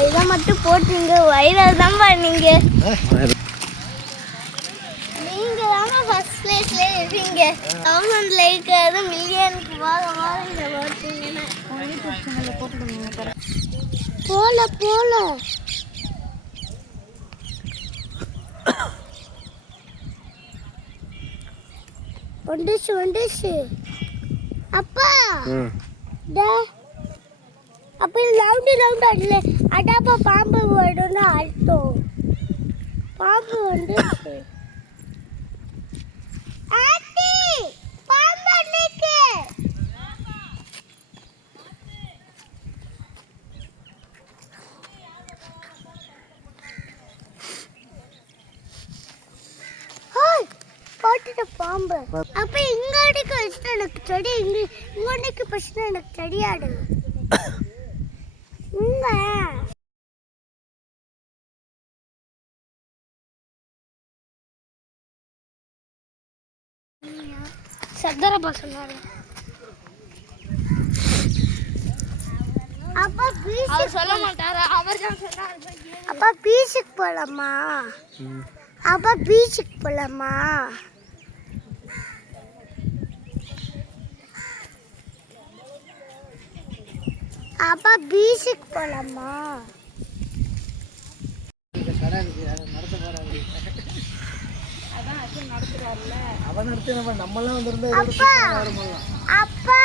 இதை மட்டும் போட்டுங்க வைரல் தான் பண்ணீங்க நீங்க தானே ஃபர்ஸ்ட் பிளேஸ்ல இருக்கீங்க. தௌசண்ட் லைக் அது மில்லியனுக்கு வார வாரம் இதை போட்டீங்கன்னா. போல போல. வந்துச்சு வந்துச்சு அப்பா. டே. அப்ப ரவுண்டு ரவுண்டு அடில அடாப்பா பாம்பு வரும்னு அர்த்தம். பாம்பு வந்து பாம்பு அப்ப இங்க அடிக்க எனக்கு செடி இங்க இங்க அடிக்க பிரச்சனை எனக்கு செடியாடு சத்தரப்பா சொன்னாரு அப்பா பீச் சொல்ல மாட்டாரு அவர் தான் சொன்னாரு அப்பா பீச்சுக்கு போலாமா அப்பா பீச்சுக்கு போலாமா? அப்பா பீச்சுக்கு போலாமா? அவன் நடத்தி நம்ம நம்மளாம் வந்திருந்தா அப்பா! அப்பா!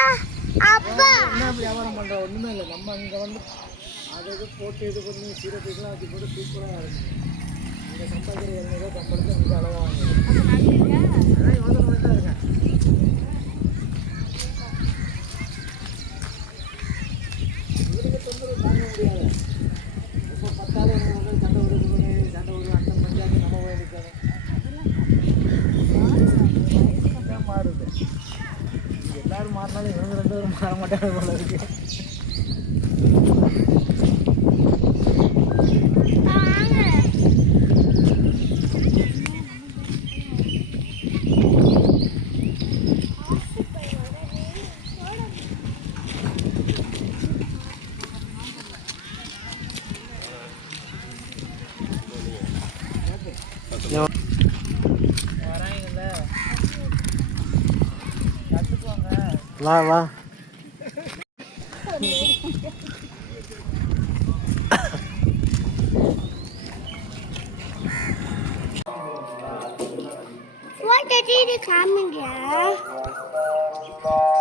அப்பா! என்ன வியாபாரம் பண்ற ஒண்ணுமே இல்லை. நம்ம அங்க வந்து அதை இது போட்டு இது பண்ணி சீரத்துக்குலாம் வச்சு போட்டு சூப்பராக இருக்கும் இங்கே சம்பாதிக்கிற எழுநூறுவா சம்பளத்தை இங்கே அளவாக வாங்குது மாற மாட்டாங்க போல இருக்கு. வாங்க வராங்கல்ல கற்றுக்குவாங்க வா வா போட்டுட்டு இது காமிங்க வா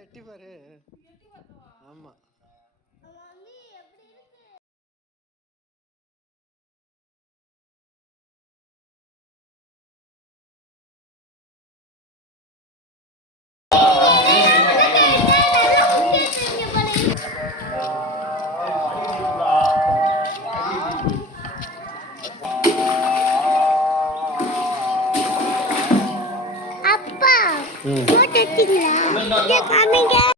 எட்டி பாரு. ஆமா. போட்டு எடுத்தீங்களா இங்க காமிங்க